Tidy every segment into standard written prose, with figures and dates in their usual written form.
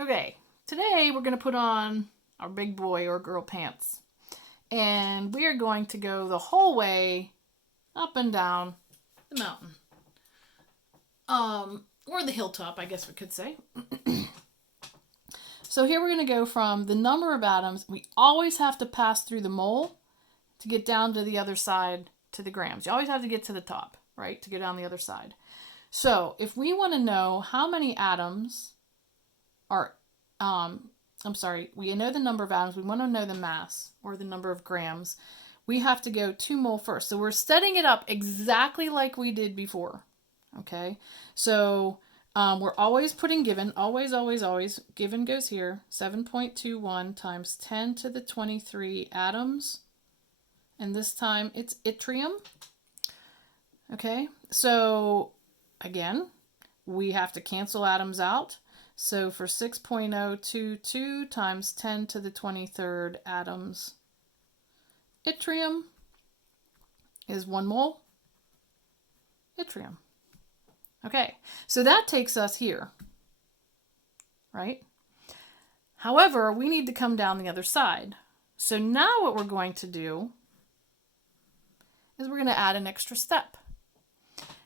Okay, today we're going to put on our big boy or girl pants. And we are going to go the whole way up and down the mountain. Or the hilltop, I guess we could say. So here we're going to go from the number of atoms. We always have to pass through the mole to get down to the other side to the grams. You always have to get to the top, right, to get on the other side. So if we want to know how many atoms are, we know the number of atoms, we want to know the mass or the number of grams, we have to go 2 mole first. So we're setting it up exactly like we did before, okay? So we're always putting given, always, given goes here, 7.21 times 10 to the 23 atoms, and this time it's yttrium, okay? So again, we have to cancel atoms out. So for 6.022 times 10 to the 23rd atoms, yttrium is 1 mole yttrium. Okay, so that takes us here, right? However, we need to come down the other side. So now what we're going to do is we're going to add an extra step.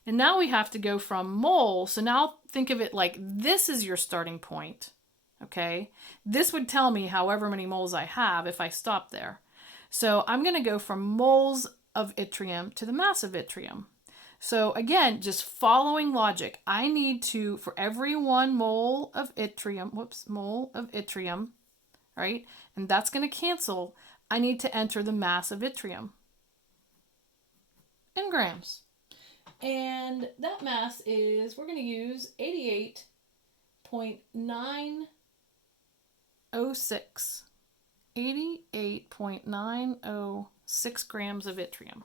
And now we have to go from mole. So now think of it like this is your starting point, okay? This would tell me however many moles I have if I stop there. So I'm going to go from moles of yttrium to the mass of yttrium. So again, just following logic, I need to, for every 1 mole of yttrium, right? And that's going to cancel. I need to enter the mass of yttrium in grams. And that mass is, we're going to use 88.906. 88.906 grams of yttrium.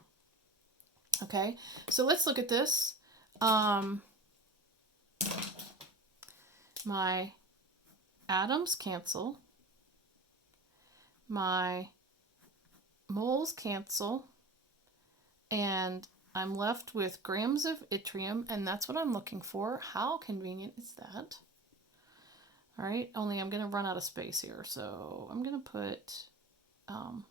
Okay, so let's look at this. My atoms cancel. My moles cancel. And I'm left with grams of yttrium, and that's what I'm looking for. How convenient is that? All right, only I'm going to run out of space here, so I'm going to put, I'll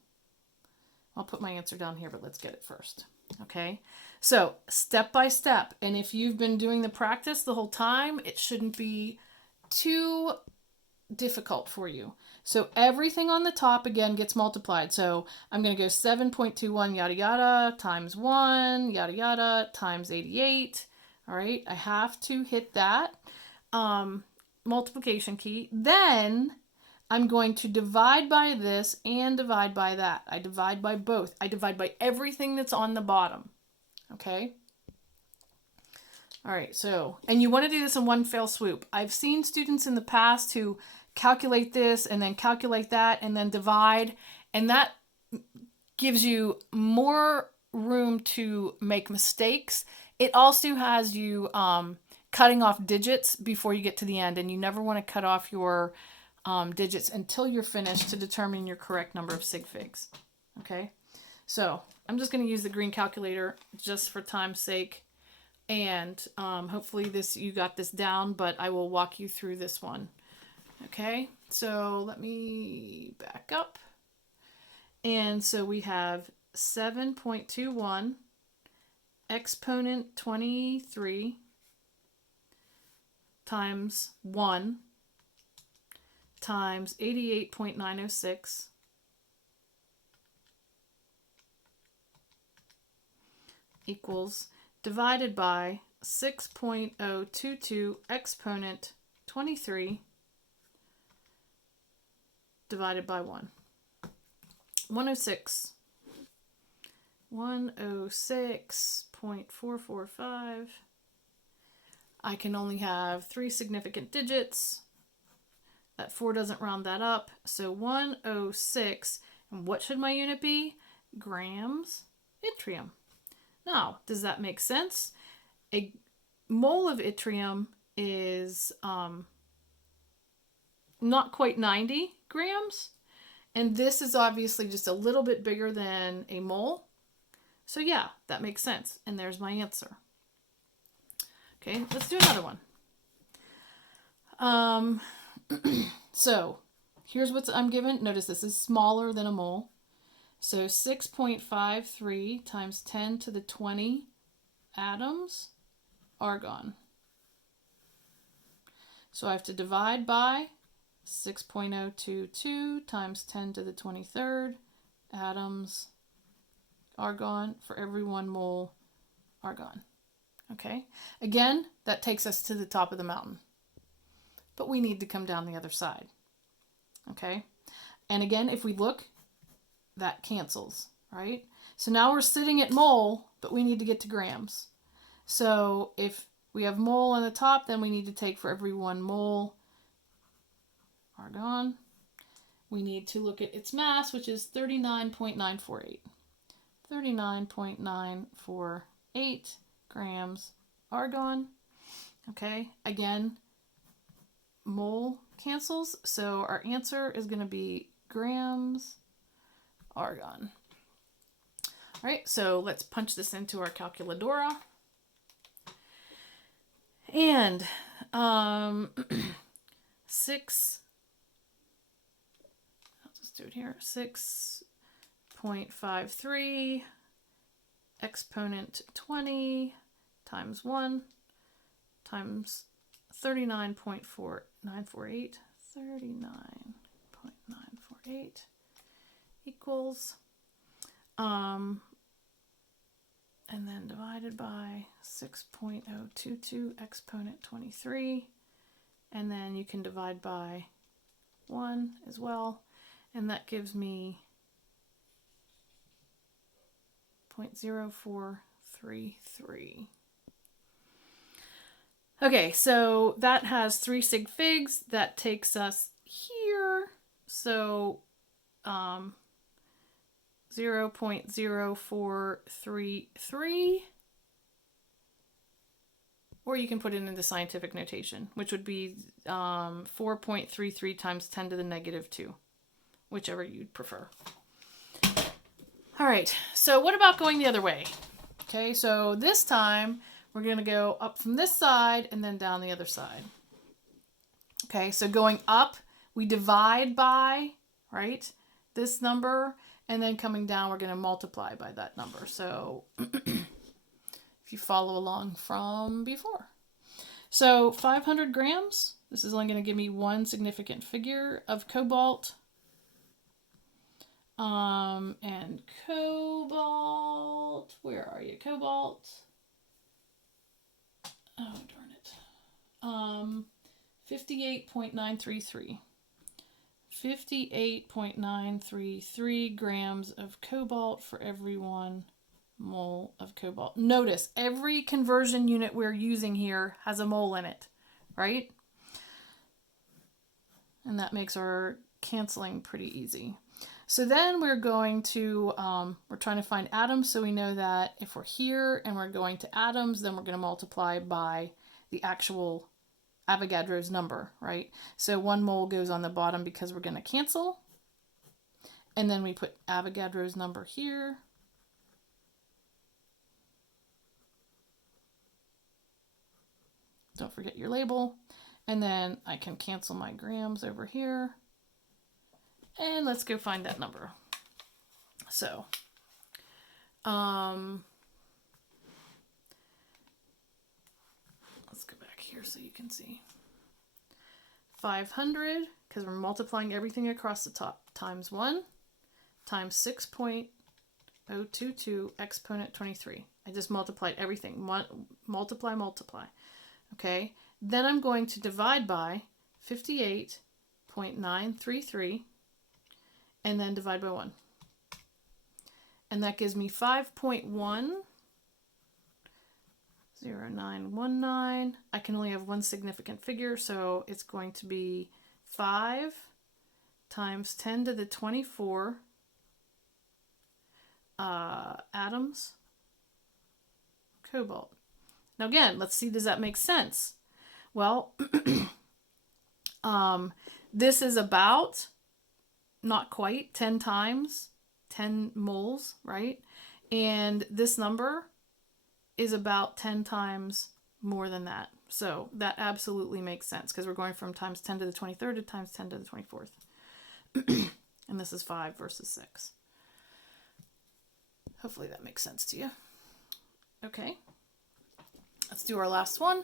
put my answer down here, but let's get it first. Okay, so step by step, and if you've been doing the practice the whole time, it shouldn't be too difficult for you. So everything on the top again gets multiplied. So I'm going to go 7.21 yada yada times 1 yada yada times 88. All right, I have to hit that multiplication key. Then I'm going to divide by this and divide by that. I divide by both. I divide by everything that's on the bottom. Okay? All right, so, and you want to do this in one fell swoop. I've seen students in the past who calculate this and then calculate that and then divide, and that gives you more room to make mistakes. It also has you cutting off digits before you get to the end, and you never want to cut off your digits until you're finished to determine your correct number of sig figs. Okay, so I'm just going to use the green calculator just for time's sake, and hopefully you got this down, but I will walk you through this one. Okay, so let me back up. And so we have 7.21 exponent 23 times 1 times 88.906 equals divided by 6.022 exponent 23 divided by 1. 106. 106.445. I can only have 3 significant digits. That 4 doesn't round that up. So 106. And what should my unit be? Grams yttrium. Now, does that make sense? A mole of yttrium is not quite 90 grams. And this is obviously just a little bit bigger than a mole. So yeah, that makes sense. And there's my answer. Okay, let's do another one. So here's what I'm given. Notice this is smaller than a mole. So 6.53 times 10 to the 20 atoms argon. So I have to divide by 6.022 times 10 to the 23rd atoms argon for every 1 mole argon. Okay, again, that takes us to the top of the mountain. But we need to come down the other side. Okay, and again, if we look, that cancels, right? So now we're sitting at mole, but we need to get to grams. So if we have mole on the top, then we need to take for every 1 mole argon, we need to look at its mass, which is 39.948. 39.948 grams argon. Okay, again, mole cancels, so our answer is going to be grams argon. All right, so let's punch this into our calculadora. And 6, I'll just do it here, 6.53 exponent 20 times 1 times 39.948 equals and then divided by 6.022 exponent 23, and then you can divide by 1 as well, and that gives me 0.0433. Okay, so that has 3 sig figs. That takes us here. So 0.0433, or you can put it into scientific notation, which would be 4.33 times 10 to the negative 2, whichever you'd prefer. All right, so what about going the other way? Okay, so this time we're going to go up from this side and then down the other side. Okay, so going up, we divide by, right, this number, and then coming down, we're going to multiply by that number. So if you follow along from before. So 500 grams, this is only going to give me 1 significant figure of cobalt. And cobalt, where are you, cobalt? Oh, darn it. 58.933. 58.933 grams of cobalt for every 1 mole of cobalt. Notice, every conversion unit we're using here has a mole in it, right? And that makes our canceling pretty easy. So then we're going to, we're trying to find atoms, so we know that if we're here and we're going to atoms, then we're going to multiply by the actual Avogadro's number, right? So 1 mole goes on the bottom because we're going to cancel. And then we put Avogadro's number here. Don't forget your label. And then I can cancel my grams over here. And let's go find that number. So, let's go back here so you can see. 500, because we're multiplying everything across the top, times 1, times 6.022 exponent 23. I just multiplied everything. Multiply. Okay, then I'm going to divide by 58.933, and then divide by 1. And that gives me 5.10919. I can only have 1 significant figure, so it's going to be 5 times 10 to the 24 atoms cobalt. Now again, let's see, does that make sense? Well, this is about, not quite, 10 times 10 moles, right? And this number is about 10 times more than that. So that absolutely makes sense because we're going from times 10 to the 23rd to times 10 to the 24th. And this is 5 versus 6. Hopefully that makes sense to you. Okay. Let's do our last one.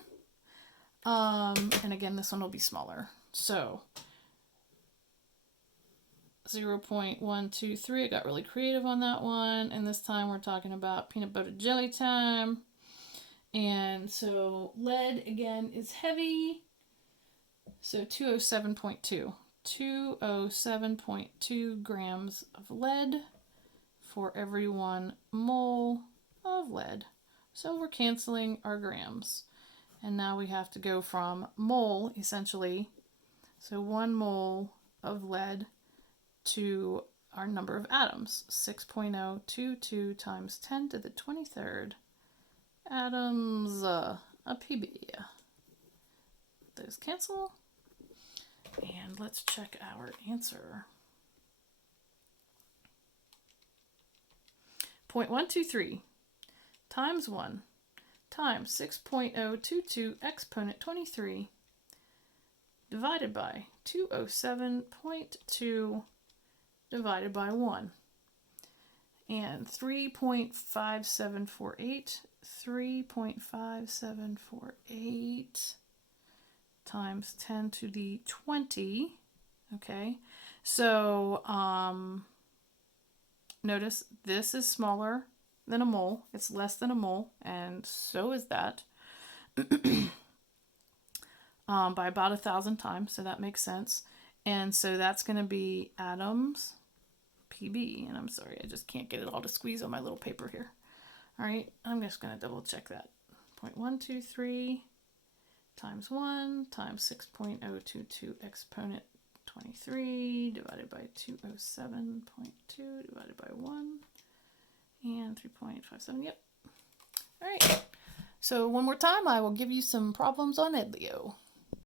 And again, this one will be smaller. So 0.123, I got really creative on that one. And this time we're talking about peanut butter jelly time. And so lead, again, is heavy. So 207.2. 207.2 grams of lead for every 1 mole of lead. So we're canceling our grams. And now we have to go from mole, essentially, so 1 mole of lead, to our number of atoms, 6.022 times 10 to the 23rd atoms, a PB. Those cancel. And let's check our answer. 0.123 times 1 times 6.022 exponent 23 divided by 207.2 divided by 1. And 3.5748 times 10 to the 20. Okay, so notice this is smaller than a mole. It's less than a mole, and so is that. By about 1,000 times, so that makes sense. And so that's going to be atoms PB. And I'm sorry, I just can't get it all to squeeze on my little paper here. All right, I'm just going to double check that. 0.123 times 1 times 6.022 exponent 23 divided by 207.2 divided by 1 and 3.57. Yep. All right. So one more time, I will give you some problems on EdLeo.